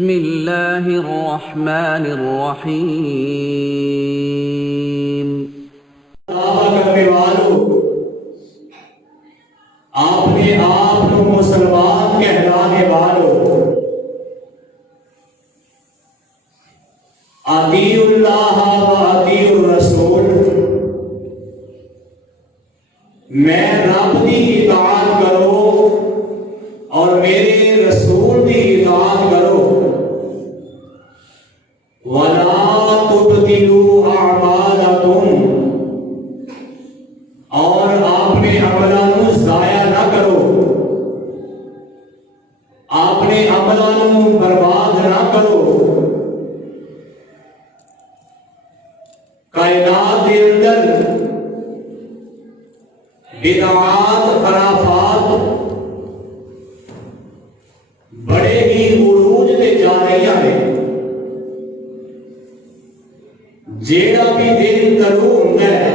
بسم اللہ الرحمن الرحیم۔ دعویٰ کرنے والوں، آپ نے آپ کو مسلمان کہلانے والوں، اطیعوا اللہ و اطیعوا الرسول، میں رب کی اطاعت کرو اور میرے رسول کی اطاعت کرو۔ وَلَا تُبْطِلُوا أَعْمَالَكُمْ، اور اپنے عملوں ضائع نہ کرو، اپنے عملوں برباد نہ کرو۔ کائنات کے اندر بدعات، خرافات بڑے ہی عروج تے جا رہی ہیں۔ جیڑا بھی دن کرو ہوندا ہے،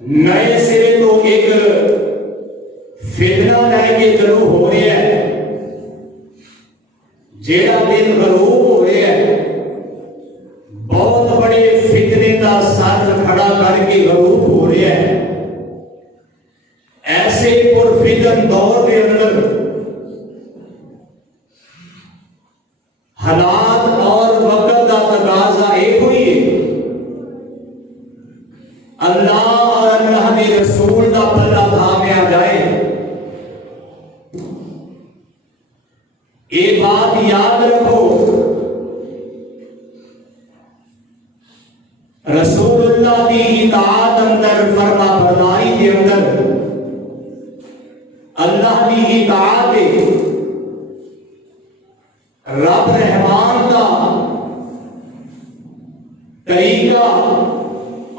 نئے سرے تو ایک فتنہ لے کے شروع ہو رہا ہے۔ جیڑا دن غروب ہو رہا ہے، بہت بڑے فتنے کا سر کھڑا کر کے غروب ہو رہا ہے۔ ایسے پرفتن دور کے اندر حالات اور وقت کا تقاضا ایک ہوئی ہے، اللہ اور اللہ کے رسول کا پلہ تھامیا جائے۔ یہ بات یاد رکھو، رسول اللہ کی اطاعت اندر، فرما برداری کے اندر اللہ کی اطاعت ہے۔ رب رحمان کا طریقہ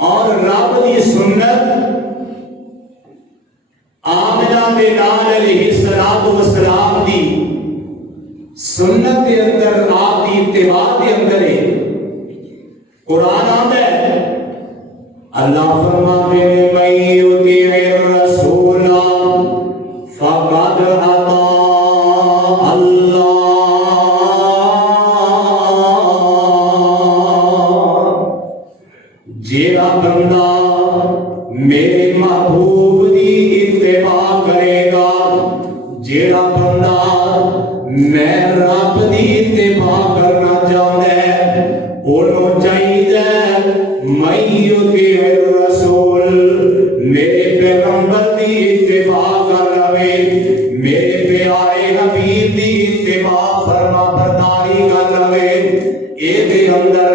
اور رب کی سنت، آمنہ بلال علیہ السلام کی سنت کے اندر، آپ کی اتباع کے اندر ہے۔ قرآن آتا ہے، اللہ فرماتے ہیں من یطیع الرسول فقد اطاع اللہ، جیڑا بندہ میرے محبوب کی اتباع کرے گا، جیڑا بندہ میں رب کی اتباع کرنا چاہتا ہے، انہوں چاہیے من یطیع الرسول، میرے پیغمبر کی اتباع کر رہے، میرے پیارے حبیب کی اتباع فرما برداری کر رہے۔ ایدے اندر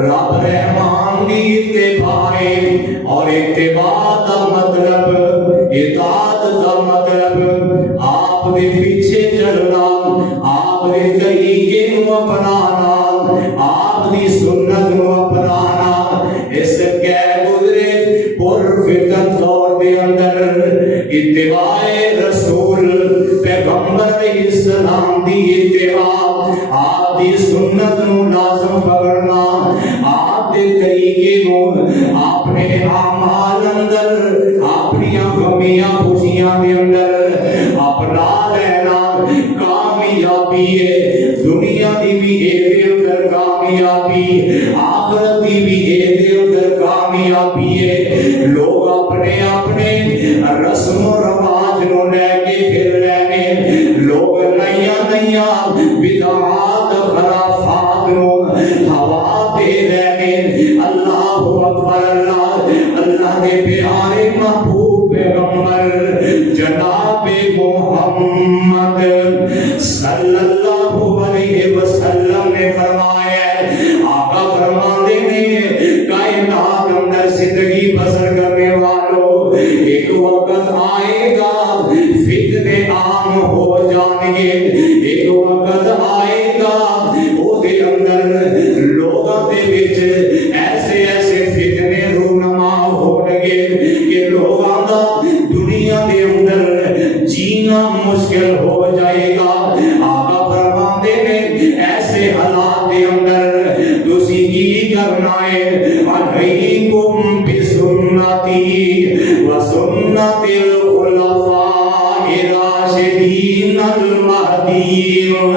رب رحمان کی اتباع ہے، اور اتباع کا مطلب، اطاعت کا مطلب آپ کے پیچھے چلنا، آپ کے طریقے کو اپنانا، آپ کی سنت کو اپنانا۔ اس کے گزرے پرفتن دور کے اندر اتباع رسول، پیغمبر علیہ السلام کی اتباع، آپ کی سنت کو لازم پکڑنا، آپ کے طریقے کو اپنے اعمال اندر، اپنی غمیاں خوشیاں کے اندر اپنا لینا کامیابی ہے۔ دنیا دی بھی ایدے اندر کامیابی، آخرت دی بھی ایدے اندر کامیابی ہے۔ لوگ اپنے رسم و رواج نو لے کے پھر رہنے، لوگ نیا بدعات خرافات نو ہوا دے رہنے۔ اللہ اکبر، اللہ کے پیارے محبوب پیغمبر جناب محمد صلی اللہ علیہ وسلم نے فرمایا، آقا فرماتے ہیں کائنات اندر زندگی بسر کرنے والوں، ایک وقت آئے گا فتنے عام ہو جائیں گے، ایک وقت آئے گا وہ دے اندر لوگوں دے وچ ایسے فتنے رونما ہونگے کہ لوگوں دا دنیا دے اندر جینا مشکل ہو جائے گا۔ آقا فرماتے ہیں ایسے حالات دے اندر تسی کی کرنا ہے، علیکم بسنتی وسنت الخلفاء الراشدین المہدیین،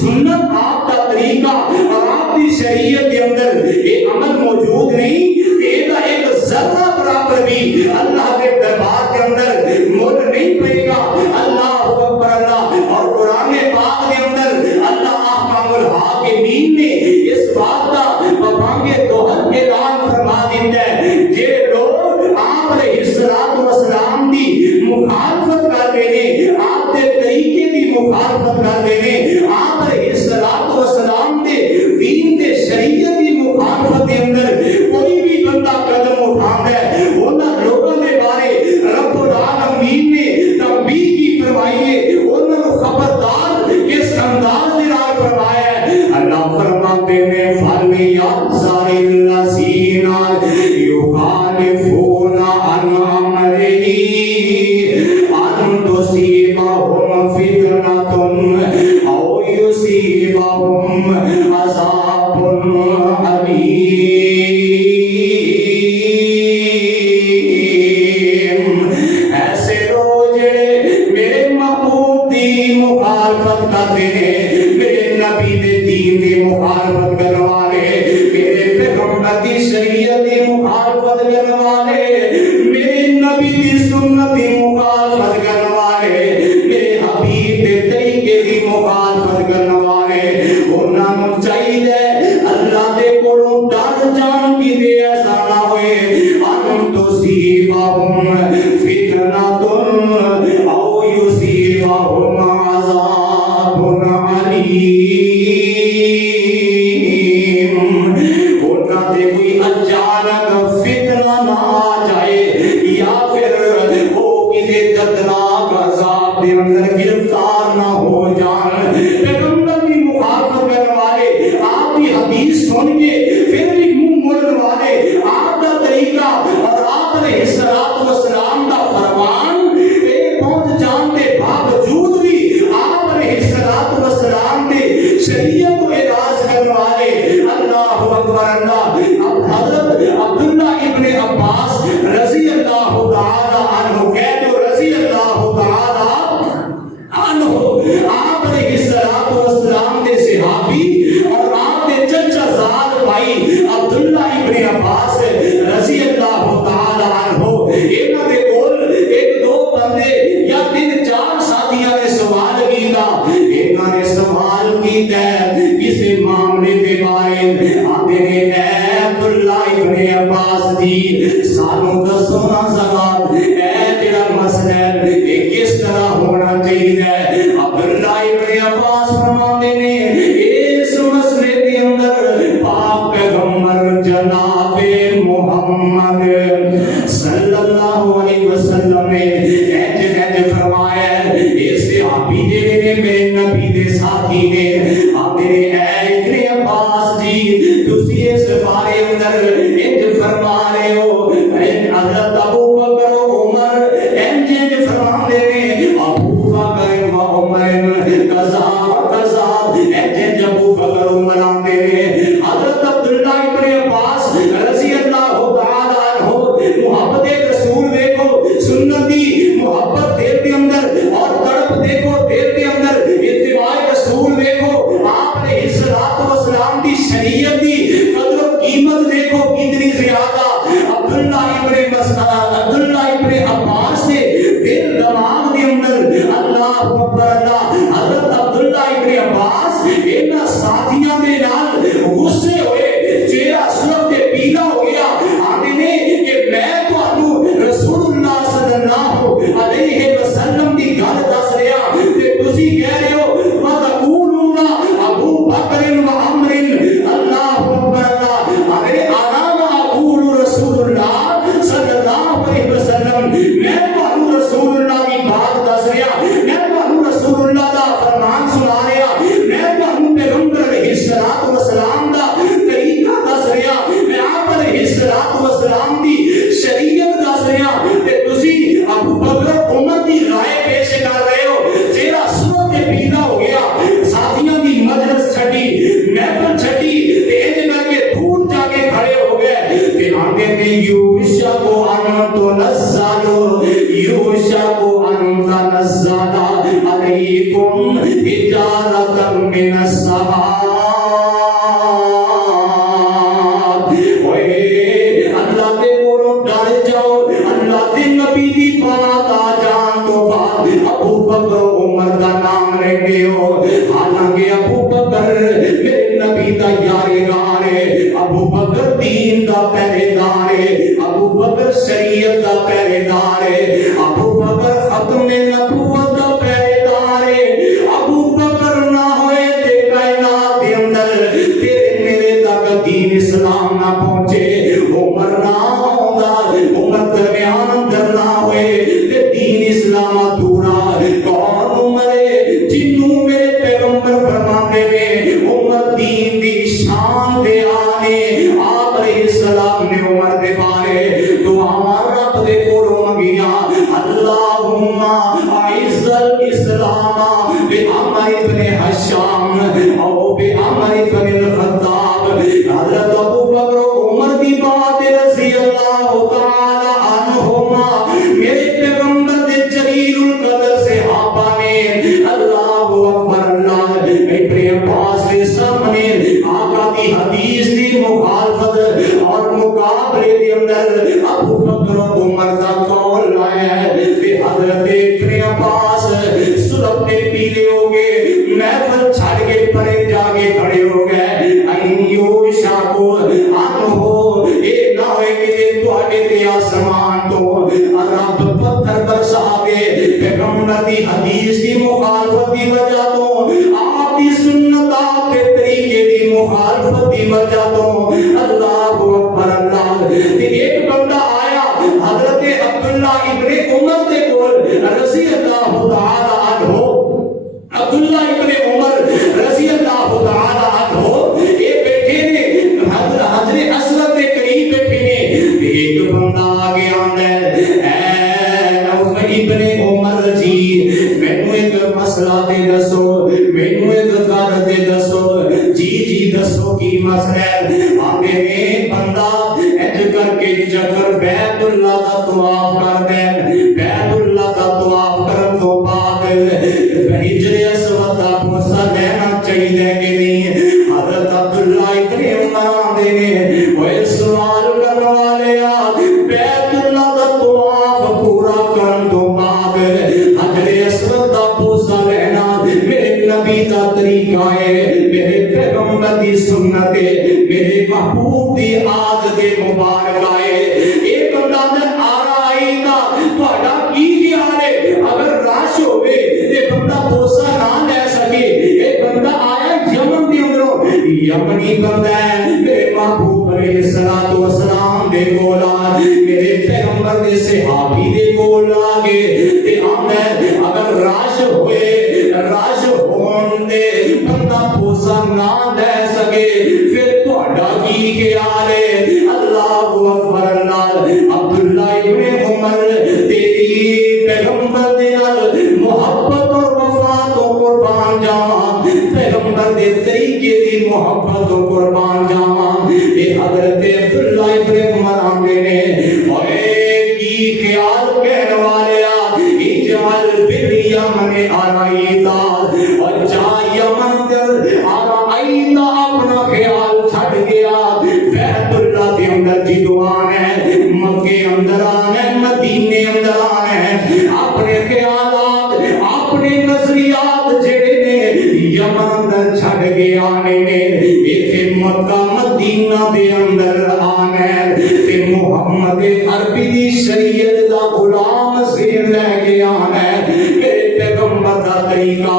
سنت آپ کا طریقہ اور آپ کی شریعت کے اندر یہ عمل موجود نہیں کہ ایک ذرہ برابر بھی اللہ کے دربار کے اندر مول نہیں پڑے گا. اللہ اکبر اللہ. اور قرآن پاک کے اندر اللہ احکام الحاکمین نے اس بات کا بانگے توحد کے اعلان فرما دیتا ہے کہ لوگ آپ علیہ الصلوۃ والسلام کی مخالفت کرتے ہیں, آپ کے طریقے کی مخالفت کرتے ہیں, آپ علیہ الصلوۃ والسلام کے دین کے شریعت کی مخالفت کے اندر کوئی بھی بندہ قدم اٹھاتا ہے انہاں لوگوں کے بارے رب العالمین نے تنبیہ کی فرمائی ہے, انہاں کو خبردار کس انداز میں فرمایا ہے. اللہ فرماتے ہیں فَلْيَحْذَرِ الَّذِينَ يُخَالِفُونَ عَنْ أَمْرِهِ أَن تُصِيبَهُمْ فِتْنَةٌ أَوْ يُصِيبَهُمْ عَذَابٌ أَلِيمٌ. ایسے لوگ میرے محبوب دی مخالفت کرتے ہیں, میرے نبی دے دین دی مخالفت کرنے والے, میرے پیغمبر دی شریعت دی مخالفت کرنے والے, میرے نبی دی سنت دی مخالفت کرنے والے, میرے حبیب دے طریقے دی مخالفت کرنے والے, انہاں نوں چاہیے اللہ دے کولوں ڈر جان کی دے ایسا نہ ہوئے ان تصیبہم فتنۃ او یصیبہم عذاب علیم. انہاں دے کوئی اچانک فتنہ نہ آ جائے یا پھر وہ کسی دردناک عذاب کے اندر گرفتار نہ ہو جان. پیغمبر کی مخالفت کرنے والے, آپ کی حدیث سن کے پھر بھی منہ موڑنے والے, آپ کا طریقہ اور آپ علیہ الصلوۃ والسلام کا فرمان پہنچ جان کے باوجود بھی آپ علیہ الصلوۃ والسلام کے شریعت کو اعراض کرنے والے. اللہ اکبر اللہ. اب حضرت عبداللہ ابن عباس رضی اللہ تعالی عنہ, کہتے ہو رضی اللہ تعالی عنہ, آپ علیہ الصلوۃ والسلام کے صحابی اور آپ کے چچا زاد بھائی عبداللہ ابن عباس رضی اللہ تعالی عنہ, انہاں دے کول ایک دو بندے یا تین چار ساتھیاں نے سوال کیتا. انہاں نے سوال کیتا کسی معاملے کے بارے, آتے ہیں اے عبداللہ ابن عباس جی سانوں دسو نا ذرا اے جڑا مسئلہ ہے یہ کس طرح ہونا چاہیے. عبداللہ ابن عباس فرماتے ہیں اس مسئلے کے اندر پاک پیغمبر جناب محمد صلی اللہ علیہ وسلم نے ایج فرمایا اس صحابی جڑے نے میرے نبی دے ساتھی نے آتے اے ابن عباس جی تسی اس بارے اندر ایج فرما رہے ہو. حضرت ابو بکر و عمر ایج فرما دے رہے, ابو بکر و عمر قضا قضا ایج ابو بکر و عمر آتے ہیں. حضرت عبداللہ ابن عباس رضی اللہ تعالی عنہ محبت رسول دیکھو, سنت دی محبت دل کے اندر اور تڑپ دیکھو دل کے اندر, اتباع رسول دیکھو, آپ علیہ الصلوۃ والسلام کی شریعت کی قدر و قیمت دیکھو کتنی زیادہ. عبداللہ ابن عباس سے دل دماغ کے اندر اللہ اکبر اللہ. حضرت عبداللہ ابن عباس انہاں ساتھیاں دے نال غصے ہوئے, چہرہ سرخ تے پیلا ہو گیا. آندے نے کہ میں تانوں رسول اللہ صلی اللہ علیہ وسلم دی گل دس رہا تے تسی کہہ رہے ہو وتقولون ابو بکر و عمر. اللہ اکبر اللہ. ارے انا اقول رسول اللہ صلی اللہ علیہ وسلم, میں تانوں رسول اللہ کی بات دس رہا, میں تانوں رسول اللہ دا فرمان سنا رہا, میں تانوں پیغمبر من السماء اوئے اللہ دے کولوں ڈر جاؤ اللہ دے نبی دی بات آ جان تو بعد ابو بکر عمر دا نام لے گئے حالانکہ ابو بکر میرے نبی دا یارگار ہے ابو بکر دین دا پہریدار ہے ابو بکر شریعت دا پہریدار ہے ابو بکر ختم نبوت دا پہریدار ہے ابو بکر نہ ہوئے تے کائنات دے اندر تیرے میرے تک دین اسلام نہ پہنچے عمر نہ ہوندا عمر درمیان اندر نہ ہوئے تے دین اسلام ادھورا کون عمر ہے جنوں میرے پیغمبر فرماتے ہیں عمر دین دی شان دے آنے آپ علیہ السلام نے عمر دے بارے دعا رب دے کولوں منگیاں اللہم اعز الاسلام بعمر بن ہشام او بعمر بن الخطاب حضرت ابو بکر عمر دی بات رضی اللہ تعالی عنہما میرے پیغمبر دے جلیل القدر صحابہ نے اللہ اکبر اللہ ابن عباس کے سامنے آقا کی حدیث دی مخالفت اور مقابلے کے اندر ابو بکر عمر کا قول لایا ہے کہ حضرت ابن عباس سلب نے پیلے ہو گئے محفل چھڑ کے پرے جا کے کھڑے ہو گئے ایو شاکو انہو اے نہ ہوئے کہ تواڈے تے آسمان تو رب پتھر برسا کے پیغمبر دی حدیث دی مخالفت دی وجہ تو آپ دی سنت آپ کے طریقے دی مخالفت دی وجہ تو اللہ اکبر اللہ تے ایک بندہ آیا حضرت عبداللہ ابن عمر دے کول رضی اللہ تعالی عنہ عبداللہ ابن عمر رضی اللہ تعالی عنہ اے بیٹھے نے حضرت اسود دے قریب بیٹھے نے ایک بندہ آگے آندا ہے اے ابن عمر جی مینوں ایک مسئلہ تے دسو مینوں ایک گل تے دسو جی جی دسو کی مسئلہ ہے آندے نے بندہ اج کر کے چکر بیت اللہ دا طواف کر دے بیت اللہ دا طواف کرن تو بعد ہجر اسود دا بوسہ لینا چاہیے کہ نہیں حضرت عبداللہ ابن عمر آندے نے اوے سوال کرن والے بیت اللہ دا طواف پورا کرن تو بعد ہجر اسود دا بوسہ لینا میرے نبی دا طریقہ ہے میرے پیغمبر دی سنت ہے میرے محبوب دی عادت مبارک ہے ایک بندہ آ رہا ہے تہاڈا کی خیال ہے اگر راش ہوے تے بندہ بوسہ نہ لے سکے اے بندہ آیا یمن دے اندروں یمنی بندہ ہے میرے محبوب علیہ الصلوۃ والسلام دے کول میرے پیغمبر دے صحابی دے کول آ کے تے آندا اگر راش ہوئے راش ہون دے بندہ بوسہ نہ لے سکے پھر تہاڈا کی خیال ہے اللہ اکبر اللہ عبداللہ ابن عمر تیری پیغمبر دے نال محبت اور وفا تو قربان جاواں پیغمبر دے طریقے دی محبت اور قربان جاواں اے حضرت عبداللہ ابن عمر آندے نے اوے کی خیال کہنے والے اجعل بالیمن ارائیتا اور جا یمن در ارائیتا اپنا خیال چھٹ گیا بیت اللہ دے اندر جی دعان ہے مکے اندر آنا ہے مدینے اندر آنا ہے اپنے خیالات اپنے نظریات جڑے نے یمن اندر چھٹ گیا آنے نے ایتھے مکہ مدینہ دے اندر آنا ہے تے محمد عربی دی شریعت دا غلام زیر لے کے آنا ہے میرے پیغمبر دا طریقہ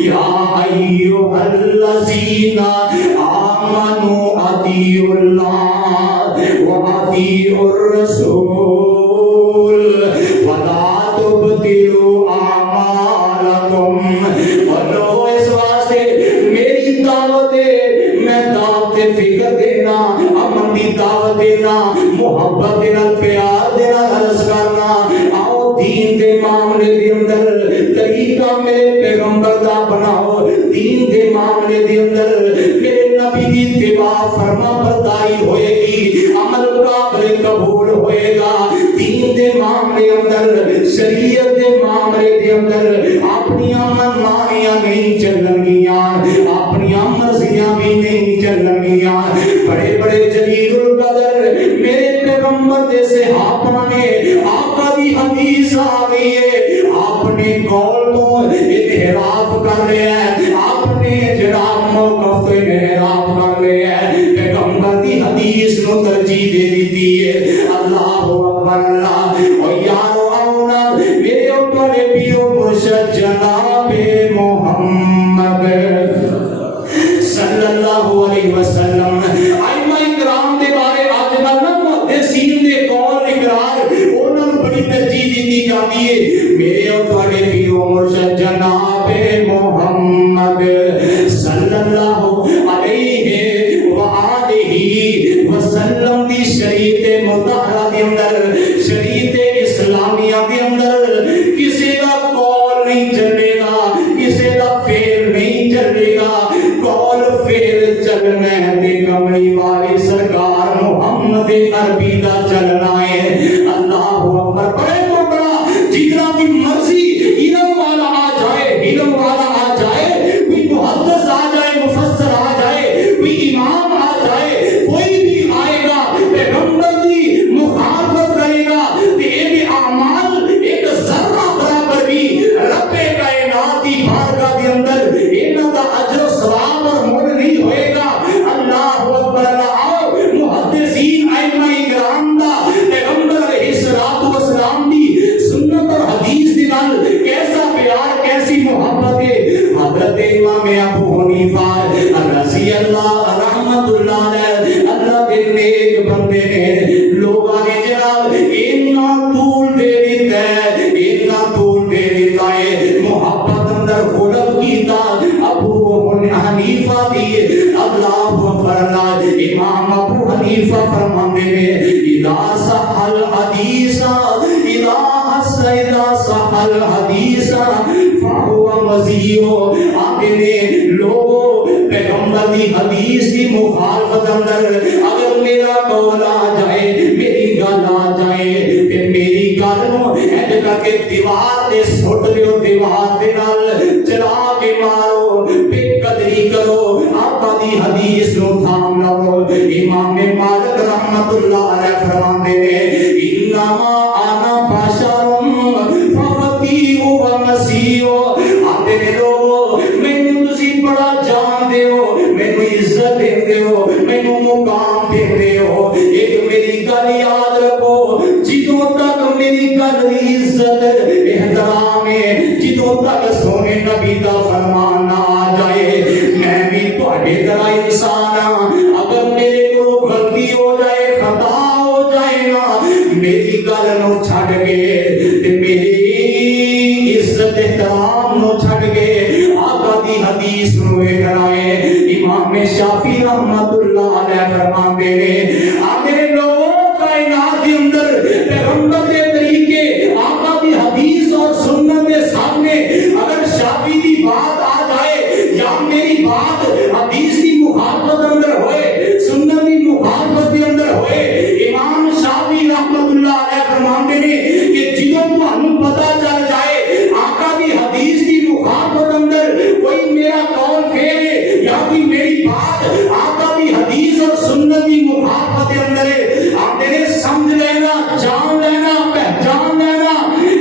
یا ایھا الذین آمنوا اطیعوا اللہ واطیعوا الرسول ولا تبطلوا اعمالکم بولو اس واسطے میری دعوت میں دعوت فکر دینا امن دی دعوت دینا محبت دینا پیار دینا عرض کرنا آؤ دین دے معاملے دے اندر طریقہ میرے پیغمبر دا بناؤ دین دے معاملے دے اندر میرے نبی دی اتباع فرما برداری ہوئے گی عمل قابل قبول ہوئے گا دین دے معاملے اندر شریعت دے معاملے دے اندر اپنی منمانیاں نہیں چلن گیاں چلنگیاں بڑے بڑے جلیل القدر میرے پیغمبر دے صحابہ نے آقا دی حدیث آ گئی ہے آپ نے قول تو انحراف کر لیا ہے آپ نے جناب موقف تو انحراف کر لیا ہے پیغمبر دی حدیث نو ترجیح دے دیتی ہے اللہ اکبر اللہ اور یارو آؤنا میرے اوپر پیو مرشد جناب محمد صلی اللہ علیہ وسلم ائمہ کرام دے بارے آج کل نا محدثین دے قول اقرار انہاں نوں بڑی ترجیح دی جاتی ہے میرے اوپر پیو مرشد جناب محمد صلی اللہ علیہ وآلہ وسلم دی شریعت مطہرہ دے اندر شریعت اسلامیہ دے اندر کسی دا قول نہیں چلے گا کسی دا فعل نہیں چلے گا قول فعل چلنا ہے تے کملی والے سرکار محمد عربی دا چلنا ہے اللہ اکبر بڑے تو بڑا جتنا بھی مرضی علم والا آ جائے علم والا آ جائے کوئی محدث آ جائے مفسر آ جائے کوئی امام آ جائے کوئی بھی آئے گا پیغمبر دی مخالفت کرے گا تے اے اعمال ایک ذرہ برابر بھی رب کائنات دی بارگاہ دے اندر انہاں دا اجر و ثواب اور مول نہیں ہوئے گا اللہ اکبر آؤ محدثین ائمہ کرام دا پیغمبر علیہ الصلوۃ والسلام دی سنت اور حدیث دے نال کیسا پیار کیسی محبت ہے حضرت امام ابو حنیفہ رضی اللہ رحمت اللہ علیہ اللہ کے نیک بندے نے لوگوں نے جناب اتنا طول دے دیتا ہے اتنا طول دے دیتا ہے محبت اندر خلق کیتا ابو حنیفہ دی اللہ اکبر امام ابو حنیفہ فرماتے ہیں اذا صح الحدیث اذا صح الحدیث فهو مزیو آتے لوگوں پیغمبر دی حدیث دی مخالفت اندر اگر میرا قول آ جائے میری گل آ جائے تے میری گل نو ایڈ کر کے دیوار تے سٹ دیو دیوار دے نال چلا کے مارو بے قدری کرو آقا دی حدیث نو تھام لو امام مالک رحمت اللہ علیہ فرماتے ہیں انما انا بشر فقیر و مسیح آتے لوگو مینوں تسی بڑا جان دے ہو مینوں عزت دے ہو مینوں مقام دے ہو ایک میری گل یاد رکھو جدوں تک میری گل دی عزت احترام ہے جدوں تک سونے نبی دا فرمان نہ آ جائے میں بھی تواڈے طرح انسان ہاں اگر میرے کو غلطی ہو جائے خطا ہو جائے نا میری گل نو چھڈ کے تے میری عزت احترام نو چھڈ کے آقا دی حدیث نو اٹھائے امام شافعی رحمت اللہ علیہ فرماتے ہیں آگے لوگوں کائنات کے اندر پیغمبر کے طریقے آقا دی حدیث اور سنت کے سامنے اگر شافعی دی بات آ جائے یا میری بات حدیث کی مخالفت اندر ہوئے سنت کی مخالفت کے اندر ہوئے امام شافعی رحمت اللہ علیہ فرماتے ہیں کہ جدوں تانوں پتہ چل جائے آقا دی حدیث کی مخالفت اندر کوئی میرا قول پھیرے یا کوئی میری بات آقا دی حدیث اور سنت کی مخالفت کے اندر ہے آپ نے سمجھ لینا جان لینا پہچان لینا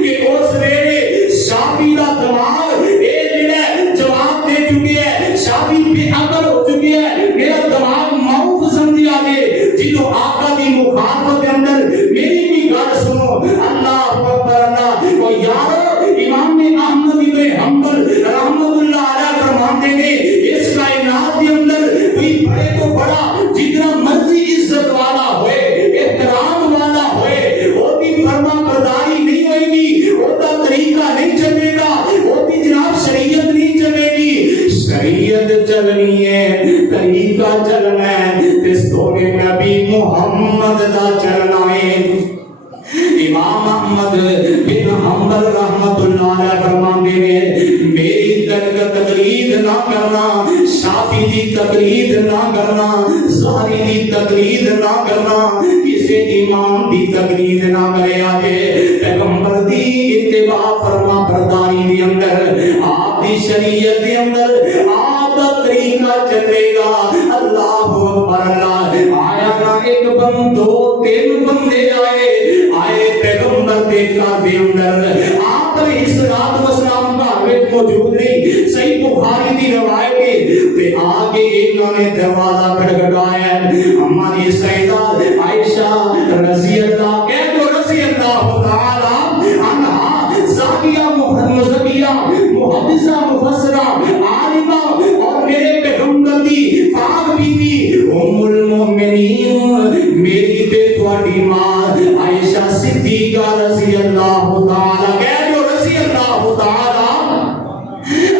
کہ اس ویلے شافعی دا دماغ اے جڑا جواب دے چکی ہے شافعی بے عقل ہو چکی ہے میرا دماغ موف سمجھیا گے جدوں آقا دی مخالفت کے اندر میری بھی گل سنو اللہ اکبر اللہ او یارو امام احمد بن حنبل رحمت اللہ علیہ فرماتے ہیں اس کائنات کے اندر کوئی بڑے تو بڑا جتنا مرضی عزت والا ہوئے احترام والا ہوئے وہ بھی فرما برداری نہیں ہوئے گی وہ کا طریقہ نہیں چلے گا وہ بھی جناب شریعت نہیں چلے گی شریعت چلنی ہے طریقہ چلنا ہے تے سونے نبی محمد دا چلنا ہے امام احمد بن حنبل رحمت اللہ علیہ فرماتے ہیں میری تقلید نہ کرنا شافعی دی تقلید نہ کرنا ظاہری دی تقلید نہ کرنا کسی امام دی تقلید نہ کرے آجے پیغمبر دی اتباع فرما برداری دی اندر آپ دی شریعت دی اندر آپ دا طریقہ چلے گا اللہ اکبر اللہ آیا نہ ایک بند دو تین بندے آئے پیغمبر دے گھر دے اندر آپ علیہ الصلوۃ والسلام گھر وچ موجود نہیں صحیح بخاری دی روایت ہے تے آگے انہوں نے دروازہ کھٹکھٹایا اما دی سیدہ عائشہ رضی اللہ کہہ دو رضی اللہ تعالی عنہا زاکیہ مزکیہ محدثہ مفسرہ عالمہ اور میرے پیغمبر دی پاک بیوی ام المؤمنین میری تے تواڈی ماں عائشہ صدیقہ رضی اللہ تعالی کہہ دو رضی اللہ تعالی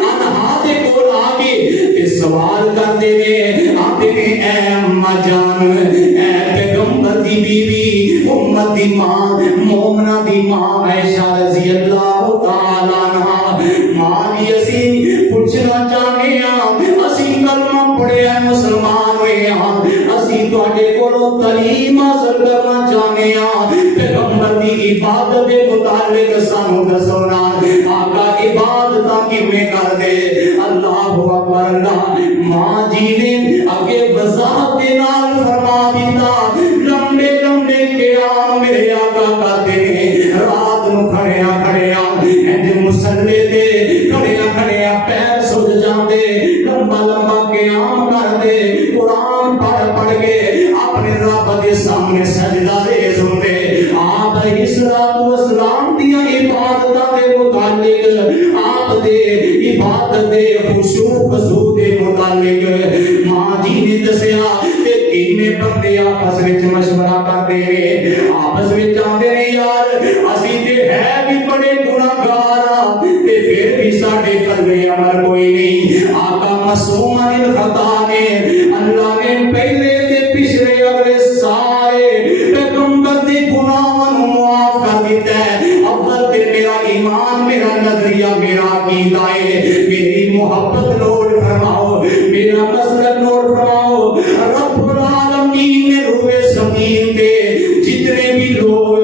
عنہا دے کول آگے تے سوال کرتے نے آتے نے اے اماں جان اے پیغمبر دی بیوی امت دی ماں مومنہ دی ماں عائشہ رضی اللہ تعالی عنہا ماں دی اسی پوچھنا چاہنے ہاں اسی کلمہ پڑھے ہیں مسلمان ہوئے ہاں اسی تواڈے کولوں تعلیم حاصل کرنا چاہنے ہاں پیغمبر دی عبادت دے متعلق سانو دسونا آقا عبادت کیویں کر دے اللہ اکبر اللہ ماں جی نے اگے وضاحت دے نال فرما دیتا لمبے لمبے قیام میرے آقا کرتے ہیں رات نو کھڑیا کھڑیا انج مصلی تے کھڑیا کھڑیا پیر سج جاندے لمبا لمبا قیام کردے قرآن پڑھ کے اپنے رب دے سامنے سجدہ ریز ہوندے آپ علیہ الصلوۃ والسلام دی عبادت دے متعلق آپ دے عبادت دے خشوع خضوع دے متعلق ماں جی نے دسیا تے تینے بندے آپس وچ مشورہ کرتے ہیں آپس وچ آندے نے یار اسی تے ہے بھی بڑے گناہگار تے پھر بھی ساڈے کلے عمل کوئی نہیں آقا معصوم عن الخطا نے اللہ نے پہلے تے پچھلے اگلے سارے پیغمبر دے گناہاں نوں معاف کر دیتا ہے اول تے میرا ایمان میرا نظریہ میرا عقیدہ ہے میری محبت نوٹ فرماؤ میرا مسلک نوٹ فرماؤ رب العالمین نے روئے زمین تے جتنے بھی لوگ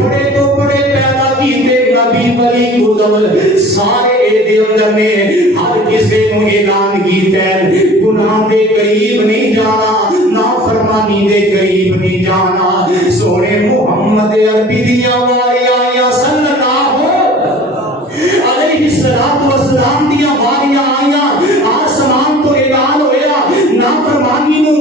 بڑے تو بڑے پیدا کیتے نبی ولی کتب سارے دے اندر نے ہر کسی کو اعلان کیتا ہے گناہ دے قریب نہیں جانا نافرمانی دے قریب نہیں جانا سونے محمد عربی دیا واریاں صلی اللہ علیہ الصلوۃ والسلام دیا واریاں آیاں آسمان تو اعلان ہویا نافرمانی نو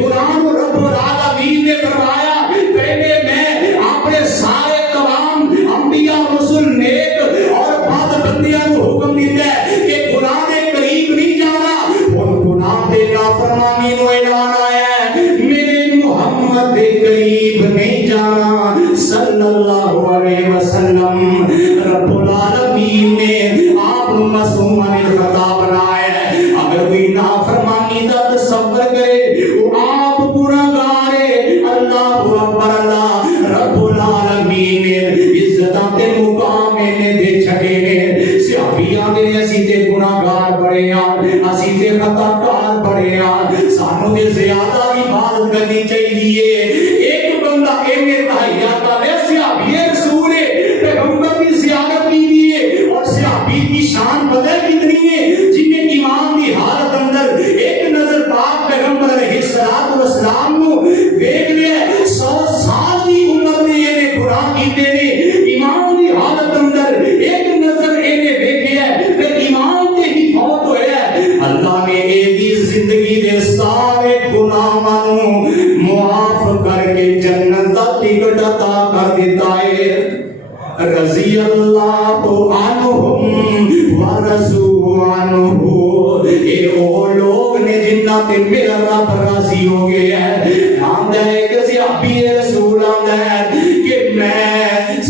قرآن رب العالمین نے فرمایا پہلے میں اپنے سارے تمام انبیاء رسول نیک اور بعد بندیاں کو حکم دیتا ہے کہ گناہ دے قریب نہیں جانا اور گناہ دے نافرمانی نو اعلان آیا ہے میرے محمد دے قریب نہیں جانا صلی اللہ علیہ وسلم رب العالمین نے آپ معصوم عن الخطا بنایا ہے اگر کوئی نافرمانی دا تصور کرے وہ آپ گناہگار ہے اللہ اکبر اللہ رب العالمین نے عزتاں تے مقام نے دے چھڑے نے صحابیاں دے اسی تے گناہگار بڑے ہاں اسی تے خطا کار بڑے ہاں سانو تے زیادہ عبادت کرنی چاہیے ایک بندہ اینے تحیات کرے صحابی رسول ہے پیغمبر کی زیارت کی دیئے اور صحابی کی شان بدل کتنی ہے جنہیں ایمان دی حالت اندر ایک نظر پاک پیغمبر علیہ الصلوۃ والسلام نو دیکھ لیا 100 سال کی عمر میں یہ قرآن کیتے نے ایمان دی حالت اندر ایک نظر انہیں دیکھیا ہے پھر ایمان تے ہی فوت ہویا ہے اللہ نے ایدی زندگی دے سارے گناہاں نو معاف کر کے جنت دا ٹکٹ عطا کر دیتا ہے رضی اللہ عنہم ورضوا عنہ اے وہ لوگ نے جنہ تے میرا رب راضی ہو گیا ہے آندا ہے کہ صحابی رسول آندا ہے کہ میں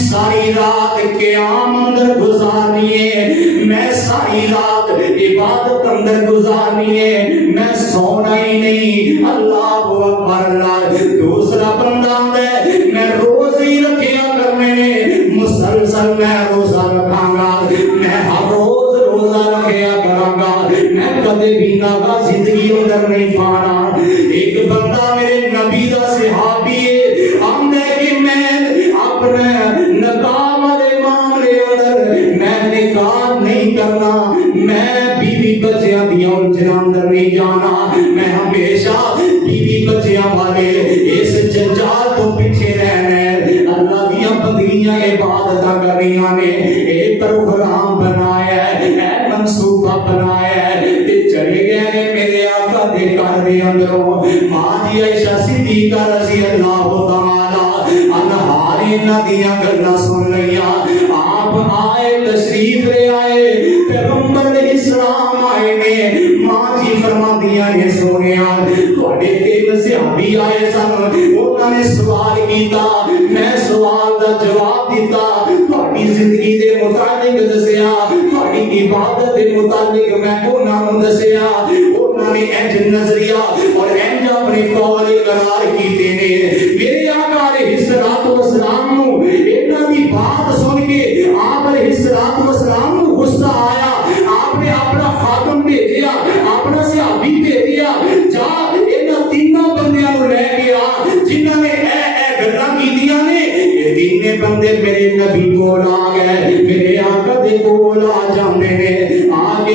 ساری رات قیام اندر گزارنی ہے میں ساری رات عبادت اندر گزارنی ہے میں سونا ہی نہیں اللہ اکبر اللہ دوسرا بندہ آندا ہے میں روز ہی رکھیا کرنے نے مسلسل میں روزہ رکھاں گا میں ہر روز روزہ رکھیا کراں گا میں کدے بھی ناغا زندگی اندر نہیں پانا ایک بندہ میرے نبی دا صحابی ہے آندا ہے کہ میں اپنے نکاح والے معاملے اندر میں نکاح نہیں کرنا میں بیوی بچیاں دیاں الجھنا اندر نہیں جانا. میں ہمیشہ بیوی بچیاں والے اس جنجال تو پیچھے رہنا ہے. اللہ دیا بندیاں عبادت کر رہی نے ایک پروگرام بنایا ہے, منصوبہ بنایا ہے تے چلے گئے نے میرے آقا دے گھر دے اندروں. ماں جی عائشہ صدیقہ رضی اللہ تعالی عنہا نے ندیاں گلاں سن لیا. آپ آئے تشریف لے آئے, پیغمبر علیہ السلام آئے نے. ماں جی فرماندیاں نے سونیا تواڈے تین صحابی آئے سن, انہاں نے سوال کیتا, میں سوال دا جواب دیتا, تواڈی زندگی دے متعلق دسیا, تواڈی عبادت دے متعلق میں انہاں نوں دسیا. انہاں نے انج نظریہ اور انج اپنے قول قرار کیتے نے. میرے آقا علیہ الصلوۃ والسلام نوں انہاں دی بات سن کے آپ علیہ الصلوۃ والسلام نوں غصہ آیا. آپ نے اپنا خادم بھیجیا, اپنا صحابی بھیجیا, جا انہاں تینوں بندیاں نوں لے کے آ جنہاں نے اے گلاں کیتیاں نے. یہ تینے بندے میرے نبی کول آ گئے, میرے آقا دے کول آ جاندے نے. آ کے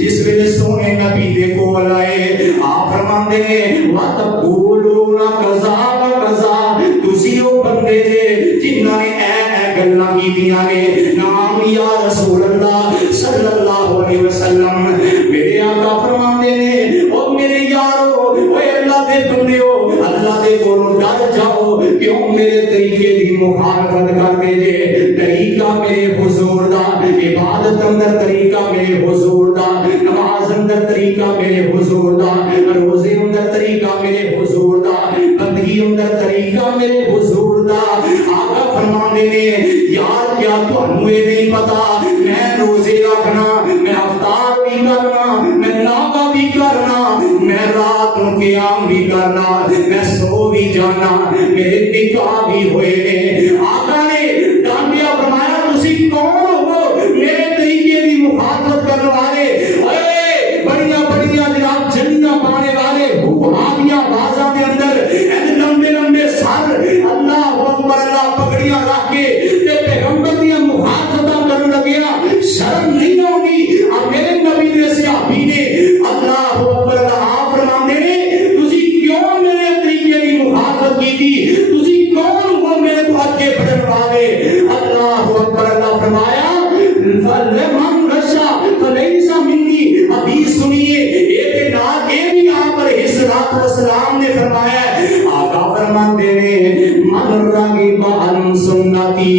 جس ویلے سونے نبی دے کول آئے, آپ فرماندے نے وَتَقُولُونَ قَضَا وَقَضَا, تسی او بندے جے جنہاں نے اے گلاں کیتیاں نے. نام یا رسول اللہ صلی اللہ علیہ وسلم. میرے آقا فرماندے نے او میرے یارو, اوے اللہ دے بندیو, اللہ دے کولوں ڈر جاؤ, کیوں میرے طریقے دی مخالفت کردے جے. طریقہ میرے حضور دا, عبادت اندر طریقہ میرے حضور دا, نماز اندر طریقہ میرے حضور دا, روزے اندر طریقہ میرے حضور دا, بندگی اندر طریقہ میرے حضور دا. آقا فرماندے نے یار کیا تانوں اے نہیں پتا, میں روزے رکھنا, میں افطار بھی کرنا, میں نافلہ بھی کرنا, میں رات نوں قیام بھی کرنا, میں سو بھی جانا, میرے نکاح بھی ہوئے نے. آقا نے ڈانٹیا, فرمایا تسی کون ہو میرے طریقے دی مخالفت کرنے والے. اے بڑیاں بڑیاں جناب جنیاں پانے والے بھوہانیاں بازاں دے اندر ایسے لمبے لمبے سر, اللہ اکبر, اللہ پگڑیاں رکھ کے تے پیغمبر دی مخالفتاں کرن لگیا, شرم نہیں آؤندی. اب میرے نبی دے صحابی نے اللہ اکبر, آپ فرماندے نے تسی کیوں میرے طریقے دی مخالفت کیتی, تسی کون ہو میرے تو اگے بڑھن والے. اللہ اکبر, اللہ فرمایا فَلَمَنْ رَشَا فَلَيْسَ مِنِّي. حدیث سنیے, اے نال اے بھی آپ علیہ الصلوۃ والسلام نے فرمایا. آقا فرماندے نے من رغب عن سنتی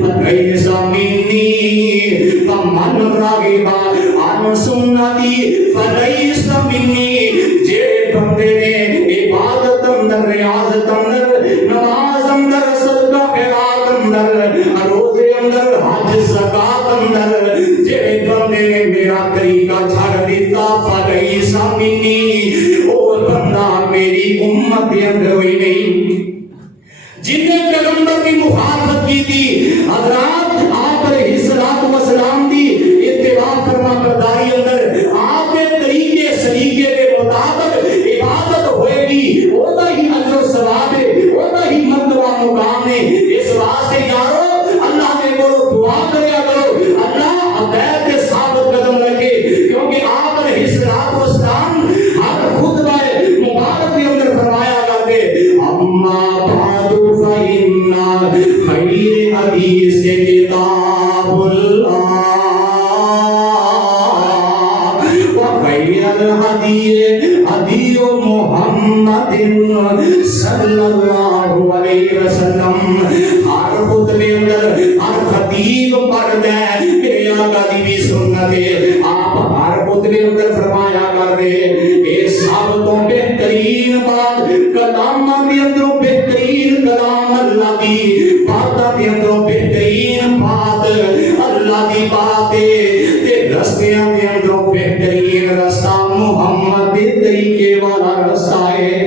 فلیس منی, فمن رغب عن سنتی فلیس منی. جے بندے نے عبادت اندر, ریاضت اندر, نماز اندر, صدقہ خیرات اندر, روزے اندر, حج زکات اندر, جے بندے نے میرا طریقہ چھڑ دیتا فلیس منی, او بندہ میری امت کے اندر ہوئی نہیں. جن نے پیغمبر کی مخالفت کی تھی, حضرات آپ علیہ الصلوۃ والسلام دی اتباع فرما برداری اندر آپ کے طریقے سلیقے کے مطابق عبادت ہوئے گی, ہوتا ہی اجر و ثواب ہے, ہوتا ہی مرتبہ مقام ہے. اس واسطے یارو اللہ نے بولو دعا کریا کرو, اللہ ہدایت کے ثابت قدم رکھے, کیونکہ آپ علیہ الصلوۃ والسلام ہر خطبہ مبارک کے اندر فرمایا کرتے اما بعد فإن خیر حدیث کتاب اللہ وخیر الہدی ہدی محمد صلی اللہ علیہ وسلم. ہر خطبے اندر ہر خطیب پڑھتا ہے, میرے آقا دی بھی سنت ہے, آپ ہر خطبے اندر فرمایا کرتے اے سب تو بہترین بات کلام کے اندروں بہترین کلام اللہ دی باتاں کے اندروں بہترین بات اللہ دی بات ہے, تے رستیاں کے اندروں بہترین رستہ محمد دے طریقے والا رستہ ہے.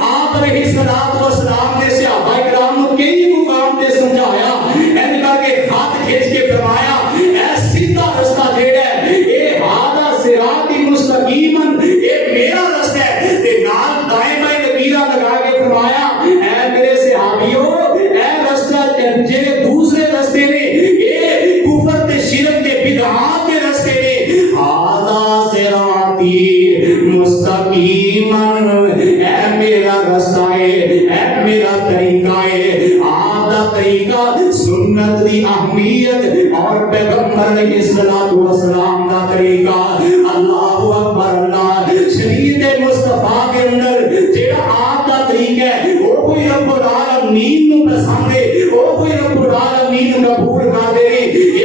آپ علیہ الصلوۃ والسلام نے صحابہ کرام کو کئی مقام تے سمجھایا, ان کر کے ہاتھ کھینچ کے فرمایا اے سیدھا رستہ جیڑا ہے اے ھذا صراط مستقیم, اے میرا رستہ ہے. تے نال دائیں بائیں لکیراں لگا کے فرمایا اے میرے صحابیو, اے رستہ جڑے دوسرے رستے نے اے کفر تے شرک تے بدعات دے رستے نے, ھذا صراطی مستقیما، اے میرا رستہ ہے، اے میرا طریقہ ہے۔ آپ دا طریقہ، سنت دی اہمیت اور پیغمبر علیہ الصلوۃ والسلام دا طریقہ، اللہ اکبر اللہ، شریعت مصطفیٰ کے اندر جیڑا آپ دا طریقہ ہے وہ کوئی رب العالمین نو پسند ہے، وہ کوئی رب العالمین قبول کر دے۔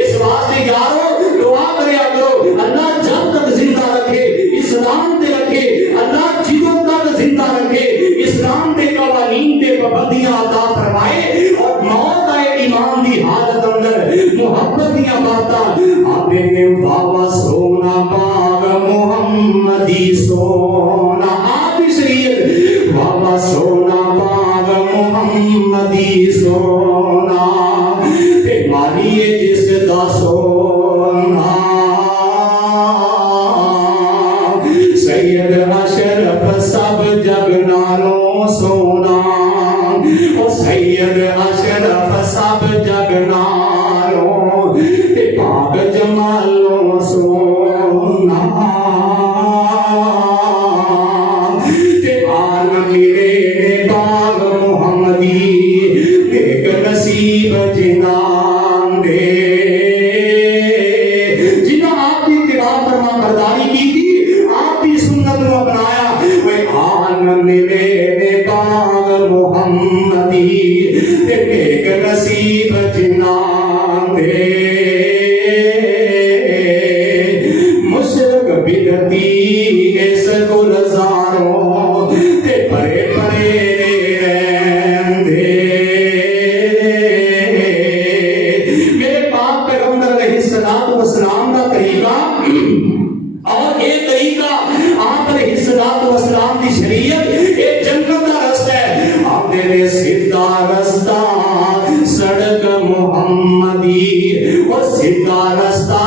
اس واسطے یارو دعا کریا کرو، اللہ جب تک زندہ رکھے اسلام تے رکھے، اللہ جدوں تک زندہ رکھے اسلام تے قوانین تے پابندیاں عطا فرمائے، اور موت آئے ایمان دی حالت اندر محبت دیاں باتاں آپ نے بابا سونا باغ محمدی سونا، آپ شریعت بابا سونا باغ محمدی سونا تے مالیے جس دا سونا، سید اشرف سب جگ نالوں سونا، او سید اشرف سب جگ نالوں تے پاک جمالوں سونا، تے آن میرے نے باغ محمدی ایک نصیب جنان دے، جنہاں آپ کی اتباع فرما برداری کی تھی، آپ کی سنت کو اپنایا، وہ آن میرے نے باغ محمدی ایک نصیب جنان دے، مشرق بدتی اس گلزاروں تے پرے پرے رہندے، میرے پاک پیغمبر علیہ الصلوۃ والسلام کا طریقہ اور یہ طریقہ آپ علیہ الصلوۃ والسلام کی شریعت یہ جنت کا رستہ ہے۔ آپ نے سیدھا رستہ سڑک محمدی، اور سیدھا رستہ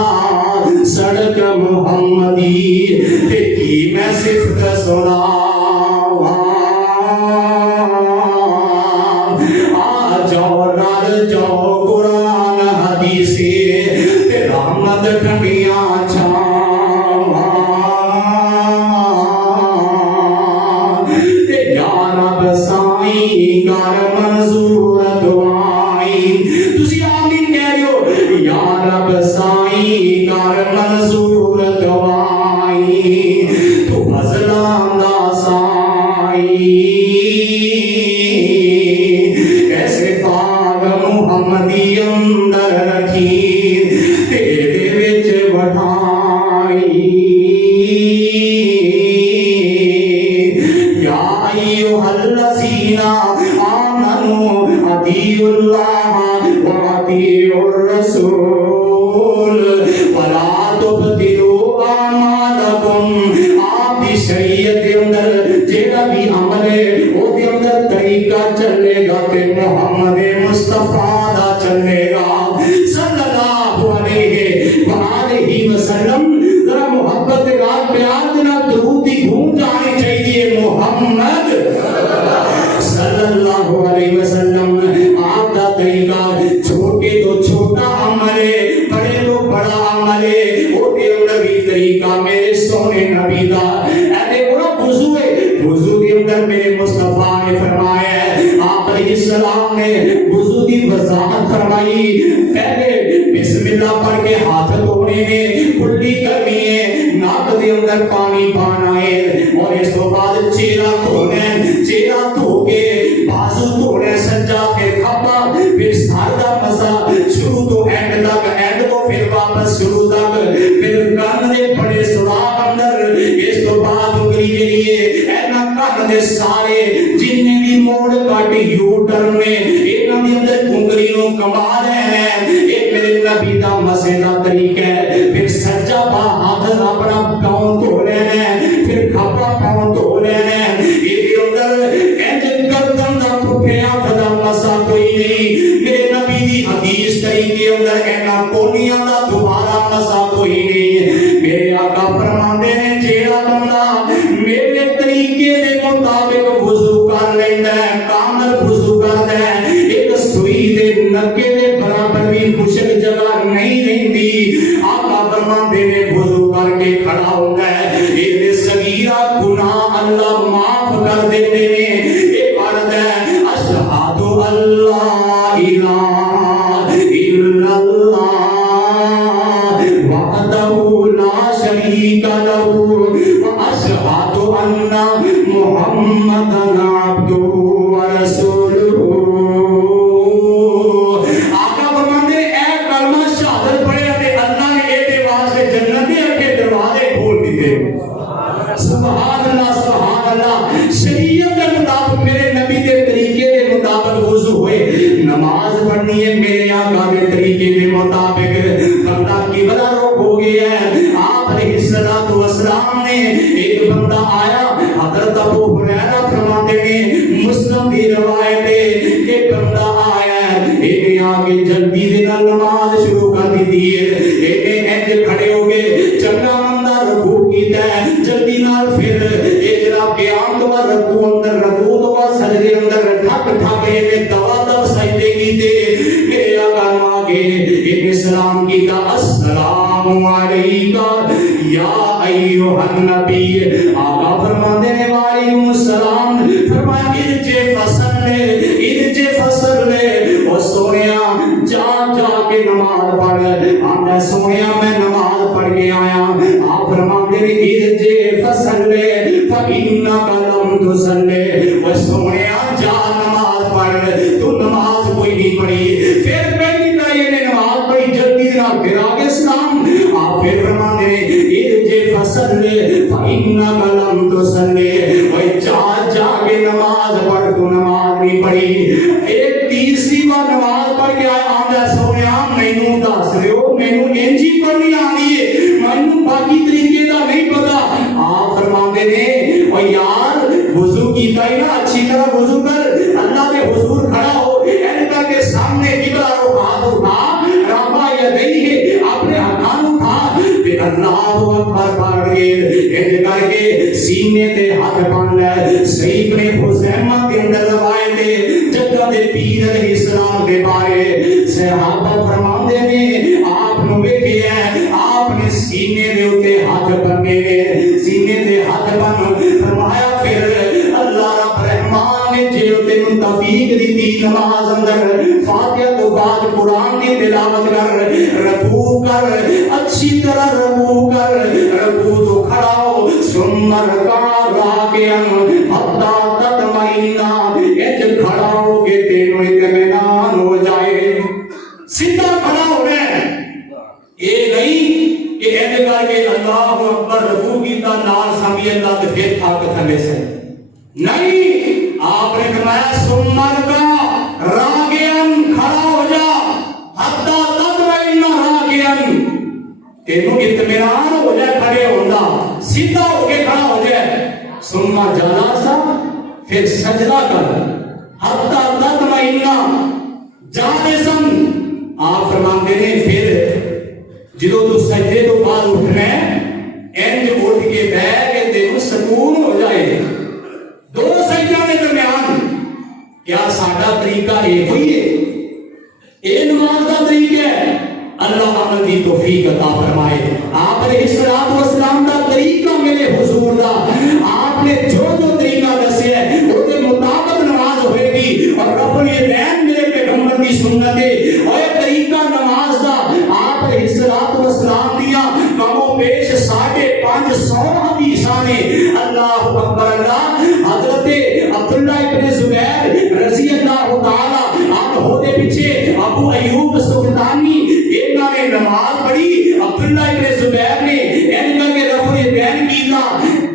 سڑک محمدی تے کی میں صفت سناواں، آ جاؤ نال جاؤ قرآن حدیث تے رحمت ٹھنڈیاں چھاواں، تے یا رب سائیں کر منظور دعائیں، تسی آمین کہہ رہے ہو، یا رب سائیں کر منظور دعائیں، تو فضلاں دا سائیں، ایسے پاک محمدی اندر رکھی تیرے وچ بٹھائی، یا ایھا الذین آمنوا اطیعوا اللہ واطیعوا الرسول ولا تبطلوا اعمالکم، آپ کی شریعت کے اندر جیڑا بھی عمل ہے وہ دے اندر طریقہ چلے گا تے محمد مصطفیٰ دا چلے گا صلی اللہ علیہ وآلہ وسلم۔ ذرا محبت کے بعد پیار کے نال درود کی گونج آنی چاہیے، محمد صلی اللہ علیہ وسلم۔ آپ کا طریقہ چھوٹے تو چھوٹا عمل ہے، بڑے تو بڑا عمل ہے، وہ دے اندر بھی طریقہ میرے سونے نبی دا اے بڑا وضو ہے، وضو کے اندر میرے مصطفیٰ نے فرمایا ہے، آپ علیہ السلام نے وضو کی وضاحت فرمائی، پہلے بسم اللہ پڑھ کے ہاتھ دھونے میں کلی کرنی ہے، ناک دے اندر پانی پانا ہے، اور اس کو بعد چہرہ دھونا ہے، چہرہ دھو کے بازو دھونا ہے، سجا پھر کھبا، پھر سر دا مسا شروع تو اینڈ تک، اینڈ کو پھر واپس شروع تک، پھر کان دے بڑے سوراخ اندر، اس کو بعد انگلی کے لیے اینا کان دے سارے جننے بھی موڑ کاٹی یو ٹرن میں اینا بھی اندر انگلی نو کما رہے ہیں، ایک میرے نبی دا مسے دا طریقہ ہے، پھر سجا با ہاتھ اپنا پاؤں دھو لینا ہے، پھر کھپا پاؤں دھو لینا ہے، یہ اندر اینجل گردن دا پھوکے ہاتھ دا مسا کوئی نہیں، میرے نبی دی حدیث طریقے اندر اینا کونیاں دا دوبارہ مسا کوئی نہیں، میرے آقا فرماندے نے جیڑا بندہ میرے طریقے دے مطابق وضو کر لیندہ ہے، کامل وضو کرتا ہے، ایک سوئی دے نکے دے برابر بھی مشک جگہ نہیں رہتی، آقا فرماندے نے وضو کر کے کھڑا ہوتا ہے، دیتے ہیں یہ پڑھتا ہے اشہد اللہ الہ الا اللہ وحدہ لا شریک لہ واشہد ان محمدا عبدہ ورسولہ. آقا فرماتے ہیں اے کلمہ شہادت پڑھے تے اللہ نے اے واسطے جنت دے اگے دروازے کھول دیتے. سبحان اللہ سبحان اللہ. شریعت کے مطابق میرے نبی کے طریقے کے مطابق وضو ہوئے نماز پڑھنی ہے میرے آقا کے طریقے کے مطابق. بندہ قبلہ رخ ہو گیا ہے. آپ علیہ الصلوۃ والسلام نے ایک بندہ آیا حضرت ابو ہریرہ فرماتے ہیں مسلم کی روایت ہے کہ بندہ آیا ہے ایک آگے جلدی دے نال نماز شروع کر دی ہے. ایک انج کھڑے ہو گئے چنگا مندہ رکوع کیتا ہے جلدی نال پھر ایک جناب قیام تو بعد رکوع اندر رکوع تو بعد سجدے اندر ٹھک ٹھک ایک دوا دب سجدے کیتے. میرے آقا آگے ایک سلام کیتا السلام علیکہ یا ایھا النبی. آقا فرماتے ہیں وعلیکم السلام. فرمایا ارجع فصلے او سونیا جا جا کے نماز پڑھ. آندا سونیا میں نماز پڑھ کے آیا. آپ فرماتے ہیں ارجع فصلے فإنک لم تصلی. او سونیا جا نماز پڑھ تو نماز کوئی نہیں پڑھی. پھر پہلی طرح نے نماز پڑھی جلدی نہ پھر آگے سلام. آپ پھر فرماتے ہیں ارجع فصلے فإنک لم تصلی. او جا جا کے نماز پڑھ تو نماز نہیں پڑھی. ایک تیسری بار نماز پڑھ کے آیا. آندا سونیا مینوں دس دیو مینوں انجی پڑھنی آندی ہے مینوں باقی طریقے دا نہیں پتا. آپ فرماتے ہیں او یار وضو کیتا ہے نا اچھی طرح وضو کر اللہ کے حضور کھڑا ہو ان کر کے سامنے قبلہ رو ہاتھ اٹھا رفع یدیہ اپنے ہاتھوں اٹھا تے اللہ اکبر پڑھ کے انج کر کے سینے تے ہاتھ باندھ لے. صحیح ابن خزیمہ کے اندر روایت ہے جگہ دے پیر علیہ السلام کے بارے صحابہ فرماندے نے آپ نو ویکھیا آپ نے سینے دے اوتے ہاتھ بننے نے سینے دے ہاتھ بن فرمایا پھر اللہ رب رحمان نے جے تینوں توفیق دتی نماز اندر فاتحہ تو بعد قرآن کی تلاوت کر رکوع کر اچھی طرح رکوع کر رکوع تو کھڑا ہو ثم رکع راکعا حتی تطمئن انج کھڑا ہو کے تینوں اطمینان ہو جائے. سیدھا کھڑا ہونا ہے یہ نہیں کہ انج کر کے اللہ اکبر رکوع کیتا نال سمی اللہ تے پھر تھک تھلے سے نہیں. آپ نے فرمایا ثم رکع راکعا کھڑا ہو جا حتی تطمئن راکعا تینوں اطمینان ہو جائے کھڑے ہونا سیدھا ہو کے کھڑا ہو جائے. ثم جلسا پھر سجدہ کر حتی تطمئن جالسا. آپ فرماتے ہیں پھر جدو تو سجدے تو بعد اٹھنا ہے انج اٹھ کے بیٹھ کے تینوں سکون ہو جائے. دو سجدوں کے درمیان کیا ساڈا طریقہ ایک ہی ہے؟ یہ نماز کا طریقہ ہے. اللہ عمل کی توفیق عطا فرمائے. آپ علیہ الصلوۃ والسلام کا طریقہ میرے حضور دا آپ نے جو طریقہ دسیا ہے اس کے مطابق نماز ہوئے گی. اور رفع الیدین میرے پیغمبر کی سنت ہے اور یہ طریقہ نماز دا آپ علیہ الصلوۃ والسلام دیا کم و بیش 550 حدیثاں نے. اللہ اکبر اللہ. حضرت عبداللہ ابن زبیر رضی اللہ تعالی عنہ دے پیچھے ابو ایوب سختیانی انہوں نے نماز پڑھی. عبداللہ ابن زبیر نے انہوں نے رفع الیدین کیتا.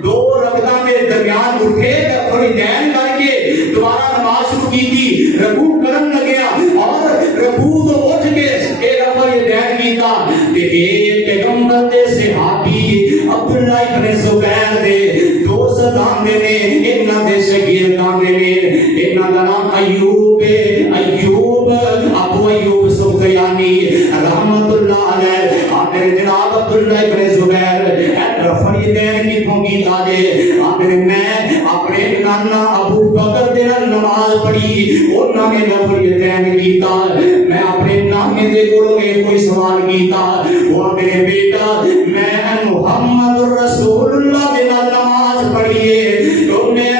2 رکعتاں کے درمیان اٹھے رفع الیدین کر کے دوبارہ نماز شروع کی تھی. رکوع کرن لگیا اور رکوع تو اٹھ کے رفع الیدین کیتا. تے پیغمبر دے صحابی عبداللہ ابن زبیر دے دوست آندے نے انہاں دے شاگرد آندے نے انہاں دا نام ایوب ابو ایوب سختیانی رحمت اللہ علیہ. آپ جناب عبداللہ ابن زبیر رفع الیدین کی تھوکی دے. آپ میں اپنے نانا ابو بکر دے نماز پڑھی انہاں نے رفع الیدین کیتا. میں اپنے نانے دے کولوں کوئی سوال کیتا وہ میرے بیٹا میں محمد رسول اللہ دے نماز پڑھیے تو میں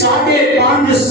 550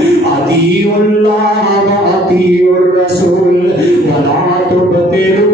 اطیعوا اللہ واطیعوا الرسول ولا تبطلوا